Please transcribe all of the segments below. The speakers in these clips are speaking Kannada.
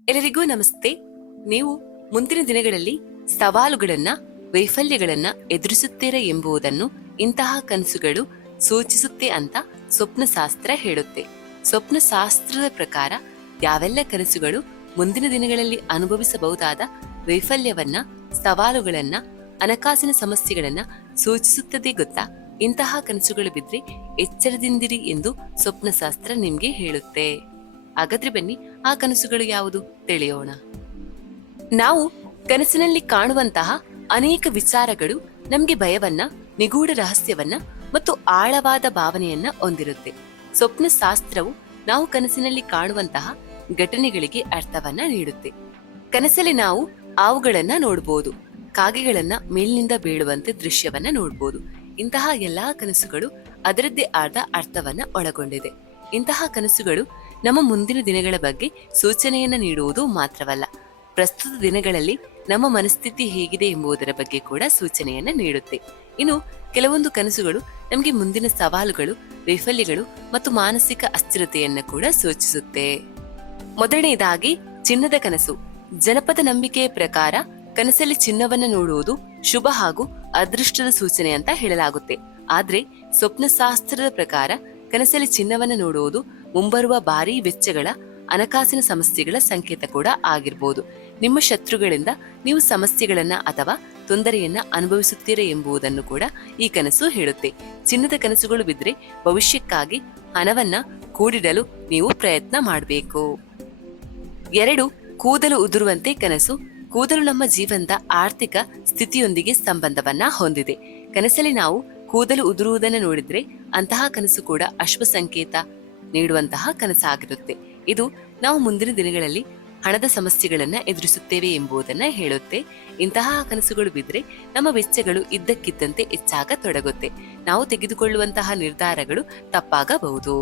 ಎಲ್ಲರಿಗೂ ನಮಸ್ತೆ. ನೀವು ಮುಂದಿನ ದಿನಗಳಲ್ಲಿ ಸವಾಲುಗಳನ್ನ, ವೈಫಲ್ಯಗಳನ್ನ ಎದುರಿಸುತ್ತೀರಾ ಎಂಬುದನ್ನು ಇಂತಹ ಕನಸುಗಳು ಸೂಚಿಸುತ್ತೆ ಅಂತ ಸ್ವಪ್ನಶಾಸ್ತ್ರ ಹೇಳುತ್ತೆ. ಸ್ವಪ್ನಶಾಸ್ತ್ರದ ಪ್ರಕಾರ ಯಾವೆಲ್ಲ ಕನಸುಗಳು ಮುಂದಿನ ದಿನಗಳಲ್ಲಿ ಅನುಭವಿಸಬಹುದಾದ ವೈಫಲ್ಯವನ್ನ, ಸವಾಲುಗಳನ್ನ, ಹಣಕಾಸಿನ ಸಮಸ್ಯೆಗಳನ್ನ ಸೂಚಿಸುತ್ತದೆ ಗೊತ್ತಾ? ಇಂತಹ ಕನಸುಗಳು ಬಿದ್ರೆ ಎಚ್ಚರದಿಂದಿರಿ ಎಂದು ಸ್ವಪ್ನಶಾಸ್ತ್ರ ನಿಮ್ಗೆ ಹೇಳುತ್ತೆ. ಹಾಗಾದ್ರೆ ಬನ್ನಿ, ಆ ಕನಸುಗಳು ಯಾವುದು ತಿಳಿಯೋಣ. ನಾವು ಕನಸಿನಲ್ಲಿ ಕಾಣುವಂತಹ ಅನೇಕ ವಿಚಾರಗಳು ನಮ್ಗೆ ಭಯವನ್ನ, ನಿಗೂಢ ರಹಸ್ಯವನ್ನ ಮತ್ತು ಆಳವಾದ ಭಾವನೆಯನ್ನ ಹೊಂದಿರುತ್ತೆ. ಸ್ವಪ್ನ ಶಾಸ್ತ್ರವು ನಾವು ಕನಸಿನಲ್ಲಿ ಕಾಣುವಂತಹ ಘಟನೆಗಳಿಗೆ ಅರ್ಥವನ್ನ ನೀಡುತ್ತೆ. ಕನಸಲ್ಲಿ ನಾವು ಹಾವುಗಳನ್ನ ನೋಡಬಹುದು, ಕಾಗೆಗಳನ್ನ ಮೇಲಿನಿಂದ ಬೀಳುವಂತೆ ದೃಶ್ಯವನ್ನ ನೋಡಬಹುದು. ಇಂತಹ ಎಲ್ಲಾ ಕನಸುಗಳು ಅದರದ್ದೇ ಆದ ಅರ್ಥವನ್ನ ಒಳಗೊಂಡಿದೆ. ಇಂತಹ ಕನಸುಗಳು ನಮ್ಮ ಮುಂದಿನ ದಿನಗಳ ಬಗ್ಗೆ ಸೂಚನೆಯನ್ನ ನೀಡುವುದು ಮಾತ್ರವಲ್ಲ, ಪ್ರಸ್ತುತ ದಿನಗಳಲ್ಲಿ ನಮ್ಮ ಮನಸ್ಥಿತಿ ಹೇಗಿದೆ ಎಂಬುದರ ಬಗ್ಗೆ ಕೂಡ ಸೂಚನೆಯನ್ನ ನೀಡುತ್ತೆ. ಇನ್ನು ಕೆಲವೊಂದು ಕನಸುಗಳು ನಮಗೆ ಮುಂದಿನ ಸವಾಲುಗಳು, ವೈಫಲ್ಯಗಳು ಮತ್ತು ಮಾನಸಿಕ ಅಸ್ಥಿರತೆಯನ್ನ ಕೂಡ ಸೂಚಿಸುತ್ತೆ. ಮೊದಲನೆಯದಾಗಿ ಚಿನ್ನದ ಕನಸು. ಜನಪದ ನಂಬಿಕೆಯ ಪ್ರಕಾರ ಕನಸಲ್ಲಿ ಚಿನ್ನವನ್ನ ನೋಡುವುದು ಶುಭ ಹಾಗೂ ಅದೃಷ್ಟದ ಸೂಚನೆ ಅಂತ ಹೇಳಲಾಗುತ್ತೆ. ಆದ್ರೆ ಸ್ವಪ್ನಶಾಸ್ತ್ರದ ಪ್ರಕಾರ ಕನಸಲ್ಲಿ ಚಿನ್ನವನ್ನ ನೋಡುವುದು ಮುಂಬರುವ ಭಾರೀ ವೆಚ್ಚಗಳ, ಹಣಕಾಸಿನ ಸಮಸ್ಯೆಗಳ ಸಂಕೇತ ಕೂಡ ಆಗಿರ್ಬೋದು. ನಿಮ್ಮ ಶತ್ರುಗಳಿಂದ ನೀವು ಸಮಸ್ಯೆಗಳನ್ನ ಅಥವಾ ತೊಂದರೆಯನ್ನ ಅನುಭವಿಸುತ್ತೀರಾ ಎಂಬುದನ್ನು ಕೂಡ ಈ ಕನಸು ಹೇಳುತ್ತೆ. ಚಿನ್ನದ ಕನಸುಗಳು ಬಿದ್ರೆ ಭವಿಷ್ಯಕ್ಕಾಗಿ ಹಣವನ್ನ ಕೂಡಿಡಲು ನೀವು ಪ್ರಯತ್ನ ಮಾಡಬೇಕು. 2, ಕೂದಲು ಉದುರುವಂತೆ ಕನಸು. ಕೂದಲು ನಮ್ಮ ಜೀವನದ ಆರ್ಥಿಕ ಸ್ಥಿತಿಯೊಂದಿಗೆ ಸಂಬಂಧವನ್ನ ಹೊಂದಿದೆ. ಕನಸಲ್ಲಿ ನಾವು ಕೂದಲು ಉದುರುವುದನ್ನು ನೋಡಿದ್ರೆ ಅಂತಹ ಕನಸು ಕೂಡ ಅಶುಭ ಸಂಕೇತ ನೀಡುವಂತಹ ಕನಸಾಗಿರುತ್ತೆ. ಇದು ನಾವು ಮುಂದಿನ ದಿನಗಳಲ್ಲಿ ಹಣದ ಸಮಸ್ಯೆಗಳನ್ನ ಎದುರಿಸುತ್ತೇವೆ ಎಂಬುದನ್ನ ಹೇಳುತ್ತೆ. ಇಂತಹ ಕನಸುಗಳು ಬಿದ್ರೆ ನಮ್ಮ ವೆಚ್ಚಗಳು ಇದ್ದಕ್ಕಿದ್ದಂತೆ ಹೆಚ್ಚಾಗತೊಡಗುತ್ತೆ. ನಾವು ತೆಗೆದುಕೊಳ್ಳುವಂತಹ ನಿರ್ಧಾರಗಳು ತಪ್ಪಾಗಬಹುದು.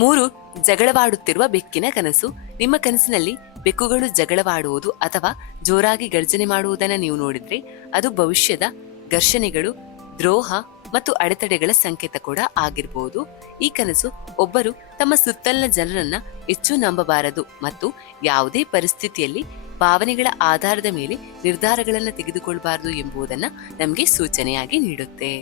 3, ಜಗಳವಾಡುತ್ತಿರುವ ಬೆಕ್ಕಿನ ಕನಸು. ನಿಮ್ಮ ಕನಸಿನಲ್ಲಿ ಬೆಕ್ಕುಗಳು ಜಗಳವಾಡುವುದು ಅಥವಾ ಜೋರಾಗಿ ಗರ್ಜನೆ ಮಾಡುವುದನ್ನ ನೀವು ನೋಡಿದ್ರೆ ಅದು ಭವಿಷ್ಯದ ಘರ್ಷಣೆಗಳು, ದ್ರೋಹ ಮತ್ತು ಅಡೆತಡೆಗಳ ಸಂಕೇತ ಕೂಡ ಆಗಿರಬಹುದು. ಈ ಕನಸು ಒಬ್ಬರು ತಮ್ಮ ಸುತ್ತಲಿನ ಜನರನ್ನ ಹೆಚ್ಚು ನಂಬಬಾರದು ಮತ್ತು ಯಾವುದೇ ಪರಿಸ್ಥಿತಿಯಲ್ಲಿ ಭಾವನೆಗಳ ಆಧಾರದ ಮೇಲೆ ನಿರ್ಧಾರಗಳನ್ನ ತೆಗೆದುಕೊಳ್ಳಬಾರದು ಎಂಬುದನ್ನ ನಮ್ಗೆ ಸೂಚನೆಯಾಗಿ ನೀಡುತ್ತೆ.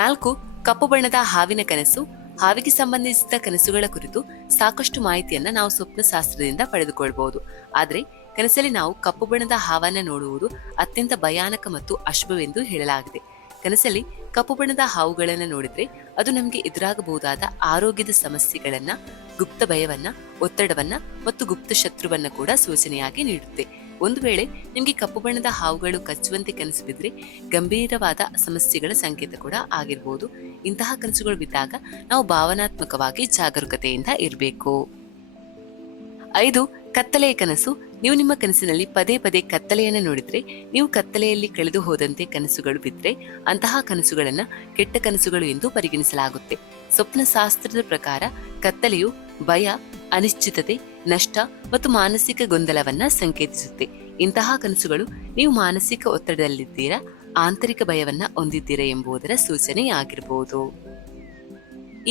4, ಕಪ್ಪು ಬಣ್ಣದ ಹಾವಿನ ಕನಸು. ಹಾವಿಗೆ ಸಂಬಂಧಿಸಿದ ಕನಸುಗಳ ಕುರಿತು ಸಾಕಷ್ಟು ಮಾಹಿತಿಯನ್ನ ನಾವು ಸ್ವಪ್ನಶಾಸ್ತ್ರದಿಂದ ಪಡೆದುಕೊಳ್ಳಬಹುದು. ಆದ್ರೆ ಕನಸಲ್ಲಿ ನಾವು ಕಪ್ಪು ಬಣ್ಣದ ಹಾವನ್ನ ನೋಡುವುದು ಅತ್ಯಂತ ಭಯಾನಕ ಮತ್ತು ಅಶುಭವೆಂದು ಹೇಳಲಾಗಿದೆ. ಕನಸಲ್ಲಿ ಕಪ್ಪು ಬಣ್ಣದ ಹಾವುಗಳನ್ನ ನೋಡಿದ್ರೆ ಅದು ನಮ್ಗೆ ಎದುರಾಗಬಹುದಾದ ಆರೋಗ್ಯದ ಸಮಸ್ಯೆಗಳನ್ನ, ಗುಪ್ತ ಭಯವನ್ನ, ಒತ್ತಡವನ್ನ ಮತ್ತು ಗುಪ್ತ ಶತ್ರುವನ್ನ ಕೂಡ ಸೂಚನೆಯಾಗಿ ನೀಡುತ್ತೆ. ಒಂದು ವೇಳೆ ನಿಮ್ಗೆ ಕಪ್ಪು ಬಣ್ಣದ ಹಾವುಗಳು ಕಚ್ಚುವಂತೆ ಕನಸು ಬಿದ್ರೆ ಗಂಭೀರವಾದ ಸಮಸ್ಯೆಗಳ ಸಂಕೇತ ಕೂಡ ಆಗಿರ್ಬೋದು. ಇಂತಹ ಕನಸುಗಳು ಬಿದ್ದಾಗ ನಾವು ಭಾವನಾತ್ಮಕವಾಗಿ ಜಾಗರೂಕತೆಯಿಂದ ಇರಬೇಕು. 5, ಕತ್ತಲೆಯ ಕನಸು. ನೀವು ನಿಮ್ಮ ಕನಸಿನಲ್ಲಿ ಪದೇ ಪದೇ ಕತ್ತಲೆಯನ್ನು ನೋಡಿದ್ರೆ, ನೀವು ಕತ್ತಲೆಯಲ್ಲಿ ಕಳೆದು ಹೋದಂತೆ ಕನಸುಗಳು ಬಿದ್ರೆ ಅಂತಹ ಕನಸುಗಳನ್ನ ಕೆಟ್ಟ ಕನಸುಗಳು ಎಂದು ಪರಿಗಣಿಸಲಾಗುತ್ತೆ. ಸ್ವಪ್ನಶಾಸ್ತ್ರದ ಪ್ರಕಾರ ಕತ್ತಲೆಯು ಭಯ, ಅನಿಶ್ಚಿತತೆ, ನಷ್ಟ ಮತ್ತು ಮಾನಸಿಕ ಗೊಂದಲವನ್ನ ಸಂಕೇತಿಸುತ್ತೆ. ಇಂತಹ ಕನಸುಗಳು ನೀವು ಮಾನಸಿಕ ಒತ್ತಡದಲ್ಲಿದ್ದೀರಾ, ಆಂತರಿಕ ಭಯವನ್ನ ಹೊಂದಿದ್ದೀರಾ ಎಂಬುದರ ಸೂಚನೆಯಾಗಿರಬಹುದು.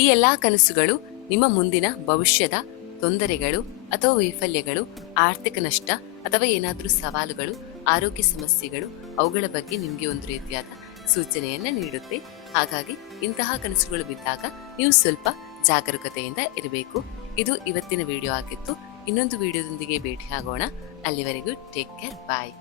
ಈ ಎಲ್ಲಾ ಕನಸುಗಳು ನಿಮ್ಮ ಮುಂದಿನ ಭವಿಷ್ಯದ ತೊಂದರೆಗಳು ಅಥವಾ ವೈಫಲ್ಯಗಳು, ಆರ್ಥಿಕ ನಷ್ಟ ಅಥವಾ ಏನಾದರೂ ಸವಾಲುಗಳು, ಆರೋಗ್ಯ ಸಮಸ್ಯೆಗಳು, ಅವುಗಳ ಬಗ್ಗೆ ನಿಮ್ಗೆ ಒಂದು ರೀತಿಯಾದ ಸೂಚನೆಯನ್ನ ನೀಡುತ್ತೆ. ಹಾಗಾಗಿ ಇಂತಹ ಕನಸುಗಳು ಬಿದ್ದಾಗ ನೀವು ಸ್ವಲ್ಪ ಜಾಗರೂಕತೆಯಿಂದ ಇರಬೇಕು. ಇದು ಇವತ್ತಿನ ವಿಡಿಯೋ ಆಗಿತ್ತು. ಇನ್ನೊಂದು ವಿಡಿಯೋದೊಂದಿಗೆ ಭೇಟಿ ಆಗೋಣ. ಅಲ್ಲಿವರೆಗೂ ಟೇಕ್ ಕೇರ್, ಬಾಯ್.